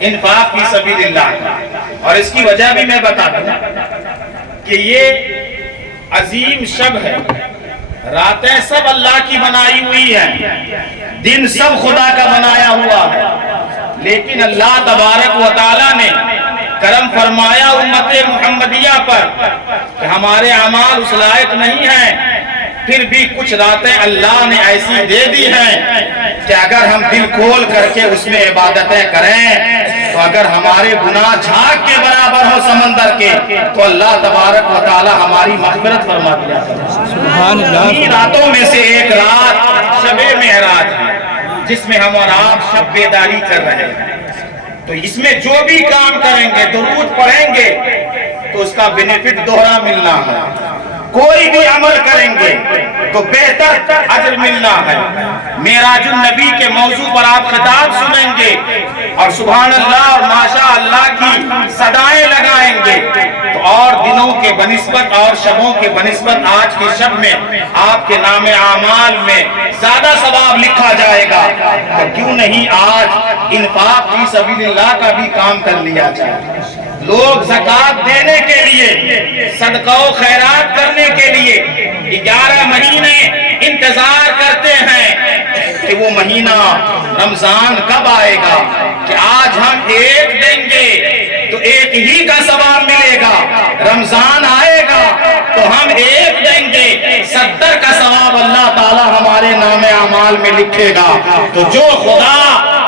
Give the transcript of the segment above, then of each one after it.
انفاق فی سبیل اللہ کا، اور اس کی وجہ بھی میں بتا دوں کہ یہ عظیم شب ہے، راتیں سب اللہ کی بنائی ہوئی ہیں، دن سب خدا کا بنایا ہوا ہے، لیکن اللہ تبارک و تعالی نے کرم فرمایا امت محمدیہ پر کہ ہمارے اعمال اس لائق نہیں ہیں، پھر بھی کچھ راتیں اللہ نے ایسی دے دی ہیں کہ اگر ہم دل کھول کر کے اس میں عبادتیں کریں تو اگر ہمارے گناہ جھاگ کے برابر ہو سمندر کے تو اللہ تبارک و تعالی ہماری مغفرت فرما دیا۔ سبحان اللہ۔ انہی راتوں میں سے ایک رات شب معراج ہے جس میں ہم اور آپ شب بیداری کر رہے ہیں، تو اس میں جو بھی کام کریں گے، درود پڑھیں گے تو اس کا بینیفٹ دوہرا ملنا ہے، کوئی بھی عمل کریں گے تو بہتر اجر ملنا ہے۔ معراج النبی کے موضوع پر آپ خطاب سنیں گے اور سبحان اللہ اور ماشاء اللہ کی صدائیں لگائیں گے تو اور دنوں کے بنسبت اور شبوں کے بنسبت آج کی شب میں آپ کے نام اعمال میں زیادہ ثواب لکھا جائے گا، تو کیوں نہیں آج انفاق فی سبیل اللہ کا بھی کام کر لیا جائے۔ لوگ زکوٰۃ دینے کے لیے، صدقہ و خیرات کرنے کے لیے 11 مہینے انتظار کرتے ہیں کہ وہ مہینہ رمضان کب آئے گا، کہ آج ہم ایک دیں گے تو ایک ہی کا ثواب ملے گا، رمضان آئے گا تو ہم ایک دیں گے 70 کا ثواب اللہ تعالی ہمارے نام اعمال میں لکھے گا۔ تو جو خدا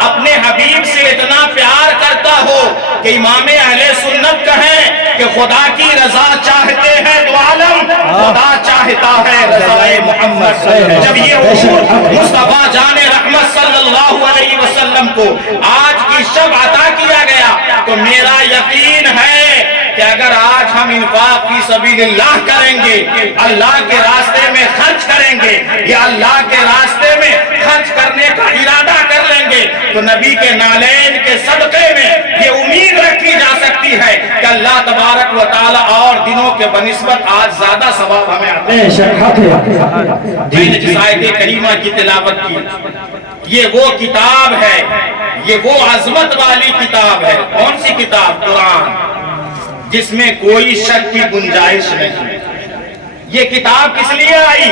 اپنے حبیب سے اتنا پیار کرتا ہو کہ امام اہل سنت کہیں کہ خدا کی رضا چاہتے ہیں تو عالم خدا چاہتا ہے رضائے محمد۔ جب یہ حضور مصطفیٰ جان رحمت صلی اللہ علیہ وسلم کو آج کی شب عطا کیا گیا تو میرا یقین ہے کہ اگر آج ہم انفاق فی سبیل اللہ کریں گے، اللہ کے راستے میں خرچ کریں گے یا اللہ کے راستے میں خرچ کرنے کا ارادہ کر لیں گے تو نبی کے نالین کے صدقے میں یہ امید رکھی جا سکتی ہے کہ اللہ تبارک و تعالی اور دنوں کے بنسبت آج زیادہ ثواب ہمیں عطا میں نے جس آیت کریمہ کی تلاوت کی، یہ وہ کتاب ہے، یہ وہ عظمت والی کتاب ہے۔ کون سی کتاب؟ قرآن، جس میں کوئی شک کی گنجائش نہیں۔ یہ کتاب کس لیے آئی؟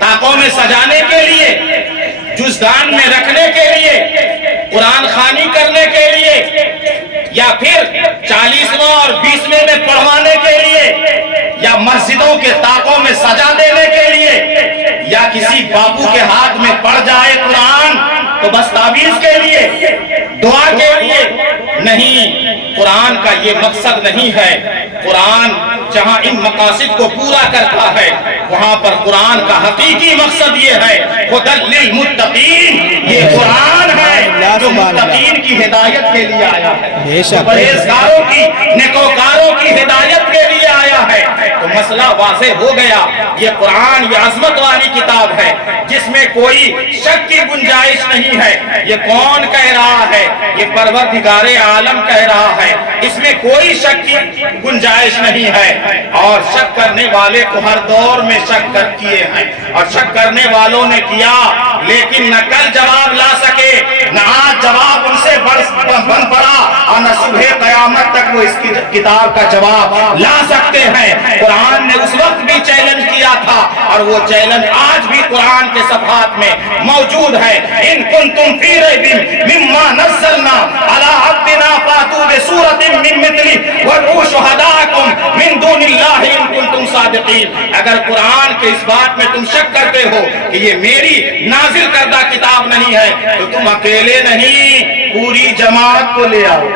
طاقوں میں سجانے کے لیے، جزدان میں رکھنے کے لیے، قرآن خوانی کرنے کے لیے، یا پھر 40ویں اور 20ویں میں پڑھوانے کے لیے، یا مسجدوں کے طاقوں میں سجا دینے کے لیے، یا کسی بابو کے ہاتھ میں پڑ جائے قرآن تو بس تعویذ کے لیے، دعا کے لیے نہیں۔ قرآن کا یہ مقصد نہیں ہے۔ قرآن جہاں ان مقاصد کو پورا کرتا ہے وہاں پر قرآن کا حقیقی مقصد یہ ہے ھدی للمتقین، یہ قرآن ہے جو متقین کی ہدایت کے لیے آیا ہے، پرہیزگاروں کی، نیکوکاروں کی ہدایت کے لیے آیا ہے۔ تو مسئلہ واضح ہو گیا، یہ قرآن یہ عظمت والی کتاب ہے جس میں کوئی شک کی گنجائش نہیں ہے۔ یہ کون کہہ رہا ہے؟ یہ پروردگار عالم کہہ رہا ہے، اس میں کوئی شک کی گنجائش نہیں ہے۔ اور شک کرنے والے کو ہر دور میں شک کیے ہیں اور شک کرنے والوں نے کیا، لیکن نہ کل جواب لا سکے، نہ آج جواب ان سے بن پڑا، اور نہ صبح قیامت تک وہ اس کی کتاب کا جواب لا سکتے ہیں۔ قرآن نے اس وقت بھی چیلنج کیا تھا اور وہ چیلنج آج بھی قرآن کے صفحات میں موجود ہے۔ ان کنتم فی ریب مما نزلنا علی عبدنا فاتوا بسورۃ من مثلہ وادعوا شہداءکم من دون اللہ ان کنتم صادقین۔ اگر قرآن کے اس بات میں تم شک کرتے ہو کہ یہ میری نازل کردہ کتاب نہیں ہے تو تم اکیلے نہیں، پوری جماعت کو لے آؤ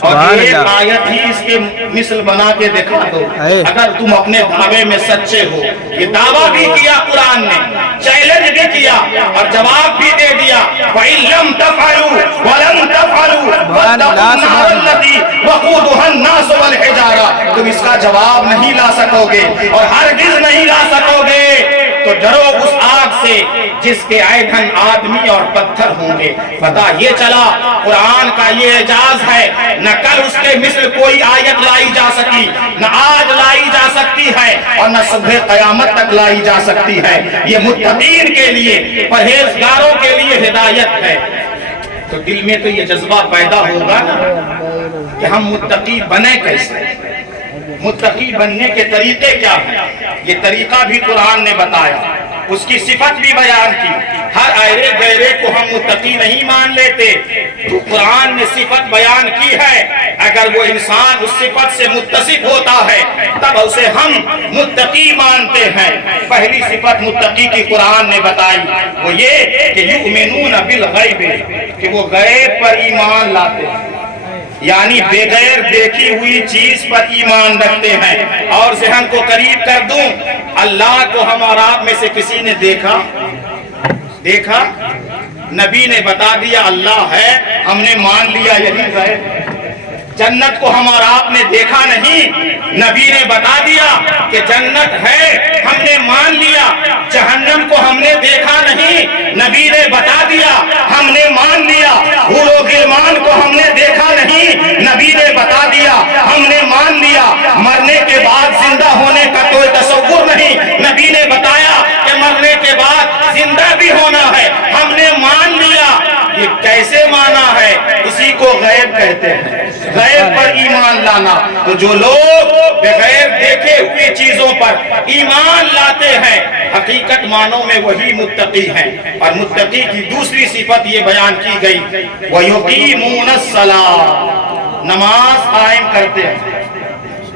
اور ایک آیت ہی اس کے مثل بنا کے دکھا دو۔ اگر تم اپنے دعوے میں سچے ہو، یہ دعویٰ بھی کیا قرآن نے، چیلنج بھی کیا اور جواب بھی دے دیا، وَإِن لَمْ تَفْعَلُوا وَلَمْ تَفْعَلُوا وَاتَّقُوا النَّارَ الَّتِي وَقُودُهَا النَّاسُ وَالْحِجَارَةُ۔ تم اس کا جواب نہیں لا سکو گے اور ہرگز نہیں لا سکو گے، تو ڈرو اس آگ سے جس کے ایندھن آدمی اور پتھر ہوں گے۔ پتہ یہ چلا قرآن کا یہ اعجاز ہے، نہ کل اس کے مثل کوئی آیت لائی جا سکی، نہ آج لائی جا سکتی ہے اور نہ صبح قیامت تک لائی جا سکتی ہے۔ یہ متقین کے لیے، پرہیزگاروں کے لیے ہدایت ہے۔ تو دل میں تو یہ جذبہ پیدا ہوگا نا کہ ہم متقی بنے کیسے، متقی بننے کے طریقے کیا ہیں، یہ طریقہ بھی قرآن نے بتایا، اس کی صفت بھی بیان کی۔ ہر ایرے غیرے کو ہم متقی نہیں مان لیتے، تو قرآن نے صفت بیان کی ہے، اگر وہ انسان اس صفت سے متصف ہوتا ہے تب اسے ہم متقی مانتے ہیں۔ پہلی صفت متقی کی قرآن نے بتائی وہ یہ کہ یؤمنون بالغیب، کہ وہ غیب پر ایمان لاتے ہیں، یعنی بغیر دیکھی ہوئی چیز پر ایمان رکھتے ہیں۔ اور ذہن کو قریب کر دوں، اللہ کو ہم اور آپ میں سے کسی نے دیکھا؟ نبی نے بتا دیا اللہ ہے، ہم نے مان لیا یہی ہے۔ جنت کو ہم اور آپ نے دیکھا نہیں، نبی نے بتا دیا کہ جنت ہے، ہم نے مان لیا۔ جہنم کو ہم نے دیکھا نہیں، نبی نے بتا دیا، ہم نے مان لیا۔ حور و غلمان کو ہم نے دیکھا نہیں، نبی نے بتا دیا، ہم نے مان لیا۔ مرنے کے بعد زندہ ہونے کا کوئی تصور نہیں، نبی نے بتایا کہ مرنے کے بعد زندہ بھی ہونا ہے، ہم نے مان لیا۔ یہ کیسے مانا ہے؟ اسی کو غیب کہتے ہیں، غیب پر ایمان لانا۔ تو جو لوگ بغیر دیکھے ہوئی چیزوں پر ایمان لاتے ہیں، حقیقت معنوں میں وہی متقی ہیں۔ اور متقی کی دوسری صفت یہ بیان کی گئی وَيُقِيمُونَ الصَّلَاةَ، نماز قائم کرتے ہیں،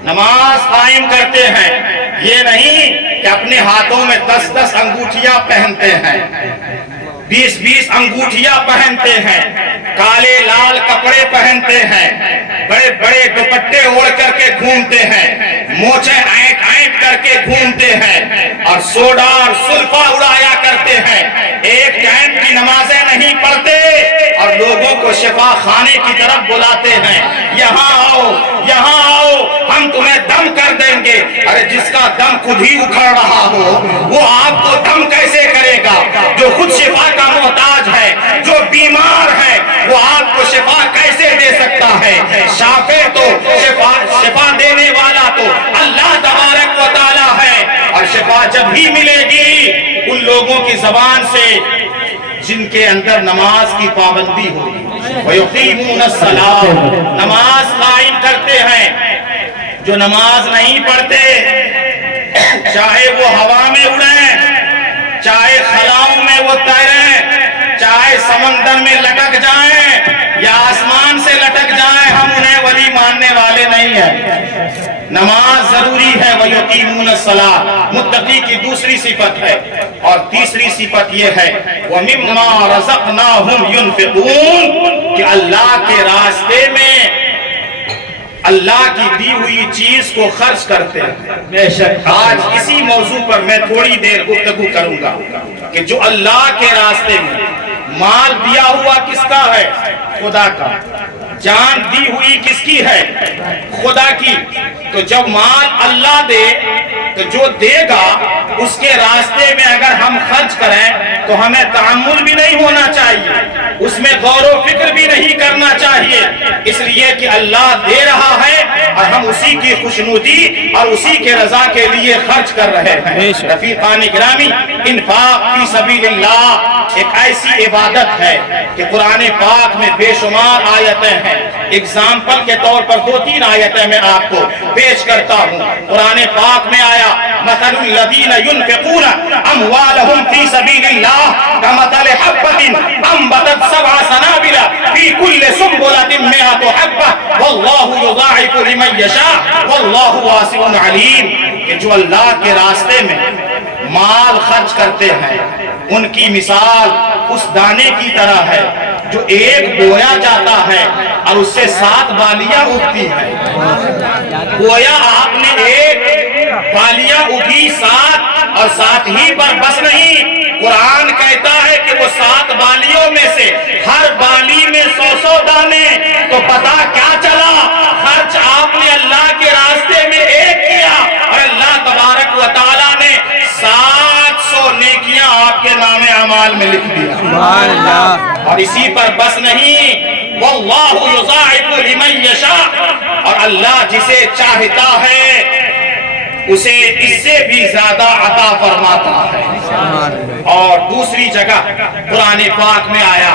نماز قائم کرتے ہیں۔ یہ نہیں کہ اپنے ہاتھوں میں 10 انگوٹھیاں پہنتے ہیں، 20 انگوٹھیاں پہنتے ہیں، کالے لال کپڑے پہنتے ہیں، بڑے بڑے دوپٹے اوڑھ کر کے گھومتے ہیں، مونچھیں اینٹ کر کے گھومتے ہیں، اور سوڈا اور سلفا اڑایا کرتے ہیں، ایک ٹائم کی نمازیں نہیں پڑھتے، اور لوگوں کو شفا خانے کی طرف بلاتے ہیں، یہاں آؤ یہاں آؤ، ہم تمہیں دم کر دیں گے۔ ارے جس کا دم خود ہی اکھڑ رہا ہو وہ آپ کو دم کیسے کرے گا؟ جو خود شفا کا محتاج ہے، جو بیمار ہے، وہ آپ کو شفا کیسے دے سکتا ہے؟ شافع تو شفا دینے والا تو اللہ تبارک و تعالی ہے، اور شفا جب ہی ملے گی ان لوگوں کی زبان سے جن کے اندر نماز کی پابندی ہوگی۔ وَيُقِيمُونَ الصَّلَاةَ، نماز قائم کرتے ہیں۔ جو نماز نہیں پڑھتے، چاہے وہ ہوا میں اڑیں، چاہے خلاؤں میں وہ تیریں، چاہے سمندر میں لٹک جائیں یا آسمان سے لٹک جائیں، ہم انہیں ولی ماننے والے نہیں ہیں۔ نماز ضروری ہے۔ وَيُقِيمُونَ الصَّلَاةَ متقی کی دوسری صفت ہے۔ اور تیسری صفت یہ ہے وَمِمَّا رَزَقْنَاهُمْ يُنْفِقُونَ، کہ اللہ کے راستے میں اللہ کی دی ہوئی چیز کو خرچ کرتے ہیں۔ بے شک آج اسی موضوع پر میں تھوڑی دیر گفتگو کروں گا کہ جو اللہ کے راستے میں مال دیا ہوا کس کا ہے؟ خدا کا۔ جان دی ہوئی کس کی ہے؟ خدا کی۔ تو جب مال اللہ دے تو جو دے گا اس کے راستے میں اگر ہم خرچ کریں تو ہمیں تعمل بھی نہیں ہونا چاہیے، اس میں غور و فکر بھی نہیں کرنا چاہیے، اس لیے کہ اللہ دے رہا ہے اور ہم اسی کی خوشنودی اور اسی کے رضا کے لیے خرچ کر رہے ہیں۔ رفیقان گرامی، انفاق فی سبیل اللہ ایک ایسی عبادت ہے کہ قرآن پاک میں بے شمار آیتیں ہیں۔ اگزامپل کے طور پر 2-3 آیتیں میں آپ کو پیش کرتا ہوں۔ قرآن پاک میں آیا مثل الذین ينفقون اموالهم فی سبیل اللہ کمثل حبۃ انبتت 7 سنابل فی کل سنبلۃ 100 حبۃ واللہ یضاعف لمن یشاء واللہ واسع علیم، کہ جو اللہ کے راستے میں مال خرچ کرتے ہیں ان کی مثال اس دانے کی طرح ہے جو ایک بویا جاتا ہے اور اس سے 7 بالیاں اگتی ہیں۔ گویا آپ نے ایک بالیاں اگی 7 اور 7 ہی پر بس نہیں، قرآن کہتا ہے کہ وہ 7 بالیوں میں سے ہر بالی میں 100 دانے، تو پتا کیا چلا؟ خرچ آپ نے اللہ کے راستے میں ایک کیا اور اللہ تبارک و تعالیٰ نے 700 نیکیاں آپ کے نام اعمال میں لکھ دیا۔ سبحان اللہ۔ اور اسی پر بس نہیں، واللہ یضاعف لمن یشاء، اور اللہ جسے چاہتا ہے اسے اس سے بھی زیادہ عطا فرماتا ہے۔ اور دوسری جگہ قرآن پاک میں آیا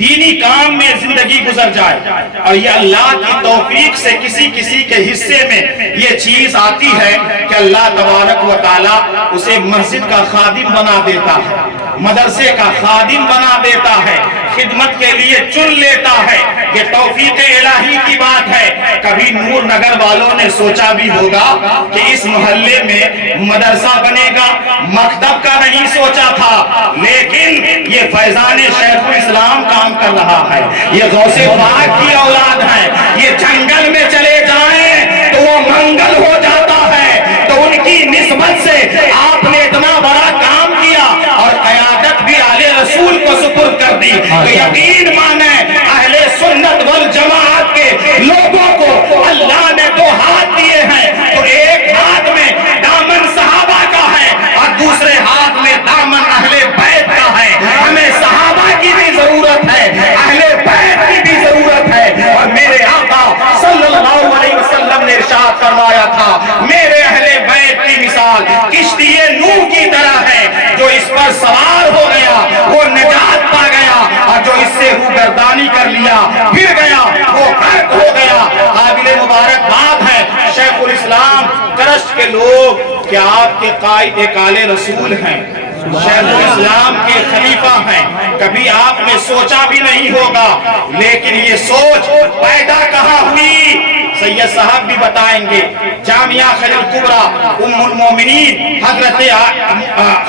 دینی کام میں زندگی گزر جائے اور یہ اللہ کی توفیق سے کسی کسی کے حصے میں یہ چیز آتی ہے کہ اللہ تبارک و تعالی اسے مسجد کا خادم بنا دیتا ہے، مدرسے کا خادم بنا دیتا ہے، خدمت کے لیے چن لیتا ہے۔ یہ توفیق الہی کی بات ہے۔ کبھی نور نگر والوں نے سوچا بھی ہوگا کہ اس محلے میں مدرسہ بنے گا، مکتب کا نہیں سوچا تھا، لیکن یہ فیضان شیخ الاسلام کام کر رہا ہے، یہ غوث پاک کی اولاد ہے، یہ جنگل میں چلے جائیں تو وہ منگل ہو جاتا ہے، تو ان کی نسبت سے آپ نے اتنا بڑا کام کیا اور قیادت بھی آل رسول کو سپرد کر دی۔ تو یقین مانیں اہل سنت والجماعت کے لوگوں کو اللہ نے دو ہاتھ دیے ہیں، تو ایک ہاتھ میں دامن صحابہ کا ہے اور دوسرے ہاتھ میں دامن اہل بیت کا ہے۔ ہمیں صحابہ کی بھی ضرورت ہے، اہل بیت کی بھی ضرورت ہے، اور میرے آقا صلی اللہ علیہ وسلم نے ارشاد فرمایا تھا میرے اہل بیت کی مثال کشتی نوح کی طرح ہے، جو اس پر سوار ہو گیا وہ نجات پا گیا، اور جو اس سے روگردانی کر لیا پھر گیا وہ غرق ہو گیا۔ قابل مبارکباد ہے شیخ الاسلام کرشٹ کے لوگ کہ آپ کے قائد ایک آلے رسول ہیں، شیخ الاسلام کے خلیفہ ہیں، کبھی آپ نے سوچا بھی نہیں ہوگا، لیکن یہ سوچ پیدا کہاں ہوئی سید صاحب بھی بتائیں گے۔ جامعہ خلیل کبریٰ ام المومنین حضرت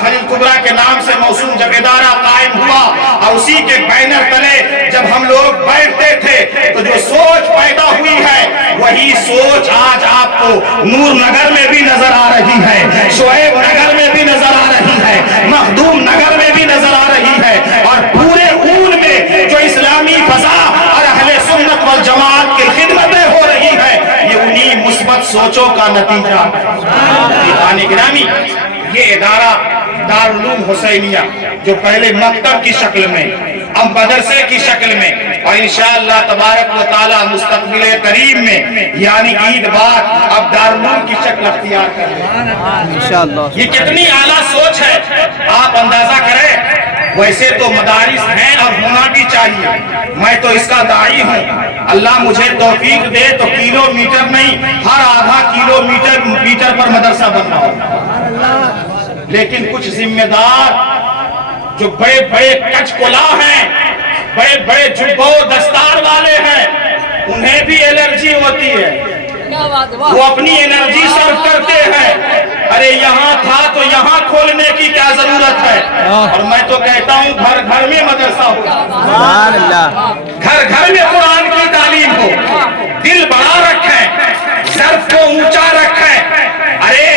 خلیل کبریٰ کے نام سے موسوم جب ادارہ قائم ہوا اور اسی کے بینر تلے جب ہم لوگ بیٹھتے تھے تو جو سوچ پیدا ہوئی ہے وہی سوچ آج آپ کو نور نگر میں بھی نظر آ رہی ہے، شعیب نگر میں بھی نظر آ رہی ہے، مخدوم نگر میں بھی نظر آ رہی ہے، اور پورے اون میں جو اسلامی فضا اور اہل سنت والجماعت کی خدمتیں ہو رہی ہے یہ انہی مثبت سوچوں کا نتیجہ ہے۔ گرامی یہ ادارہ دارالعلوم حسینیہ جو پہلے مکتب کی شکل میں اب مدرسے کی شکل میں اور انشاءاللہ تبارک و تعالی مستقبل قریب میں یعنی عید بعد اب دارالعلوم کی شکل اختیار کر لیں، یہ کتنی اعلیٰ سوچ ہے آپ اندازہ کریں۔ ویسے تو مدارس ہیں اور ہونا بھی چاہیے، میں تو اس کا داعی ہوں، اللہ مجھے توفیق دے تو کلومیٹر نہیں ہر آدھا کلومیٹر پر مدرسہ بننا ہو، لیکن کچھ ذمہ دار جو بڑے بڑے کچ کلا ہیں، بڑے بڑے جبو دستار والے ہیں، انہیں بھی الرجی ہوتی ہے، وہ اپنی انرجی صرف کرتے ہیں، ارے یہاں تھا تو یہاں کھولنے کی کیا ضرورت ہے، اور میں تو کہتا ہوں گھر گھر میں مدرسہ ہو، گھر گھر میں قرآن کی تعلیم ہو، دل بڑا رکھیں، ظرف کو اونچا رکھیں، ارے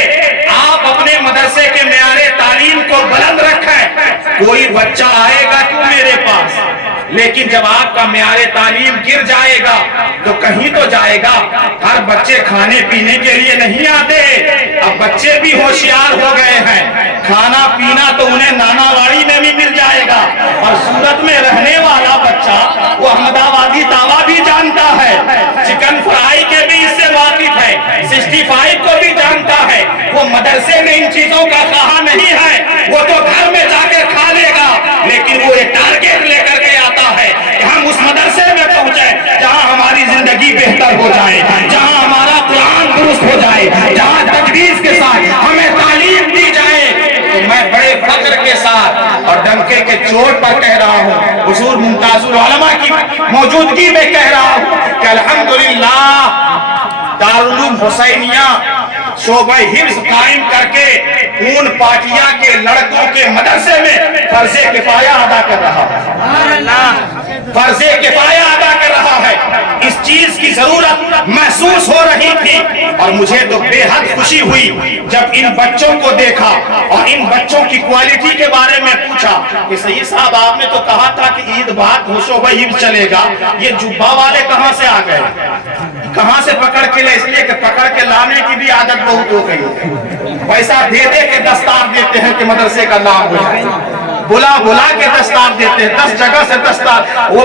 آپ اپنے مدرسے کے معیار تعلیم کو بلند رکھیں، کوئی بچہ آئے گا کیوں میرے پاس، لیکن جب آپ کا معیار تعلیم گر جائے گا تو کہیں تو جائے گا۔ ہر بچے کھانے پینے کے لیے نہیں آتے، اب بچے بھی ہوشیار ہو گئے ہیں، کھانا پینا تو انہیں نانا واڑی میں بھی مل جائے گا، اور سورت میں رہنے والا بچہ وہ احمد آبادی تاوا بھی جانتا ہے، چکن فرائی کے بھی اس سے واقف ہے، 65 کو بھی جانتا ہے، وہ مدرسے میں ان چیزوں کا خواہاں نہیں ہے، وہ تو گھر میں جا کے کھا لے گا، لیکن وہ ایک ٹارگیٹ لے کر کے آتا ہے کہ ہم اس مدرسے میں پہنچے جہاں ہماری زندگی بہتر ہو جائے، جہاں ہمارا قرآن درست ہو جائے، جہاں تجویز کے ساتھ ہمیں تعلیم دی جائے۔ تو میں بڑے فخر کے ساتھ اور ڈنکے کے چوٹ پر کہہ رہا ہوں، حضور ممتاز العلماء کی موجودگی میں کہہ رہا ہوں کہ الحمدللہ دارالعلوم حسینیہ شعبہ حفظ قائم کر کے اون پاٹیا کے لڑکوں کے مدرسے میں فرض کفایہ ادا کر رہا ہے، فرض کفایہ ادا کر رہا ہے۔ اس چیز کی ضرورت محسوس ہو رہی تھی اور مجھے تو بے حد خوشی ہوئی جب ان بچوں کو دیکھا اور ان بچوں کی کوالٹی کے بارے میں پوچھا کہ سید صاحب آپ نے تو کہا تھا کہ عید بعد شعبہ حفظ چلے گا، یہ جبہ والے کہاں سے آ گئے، کہاں سے پکڑ کے لے، اس لیے کہ پکڑ کے لانے کی بھی عادت بہت ہو گئی ہے، پیسہ دے دے کے دستار دیتے ہیں کہ مدرسے کا نام ہو جائے، بلا بلا کے دستار دیتے ہیں، 10 جگہ سے دستار، وہ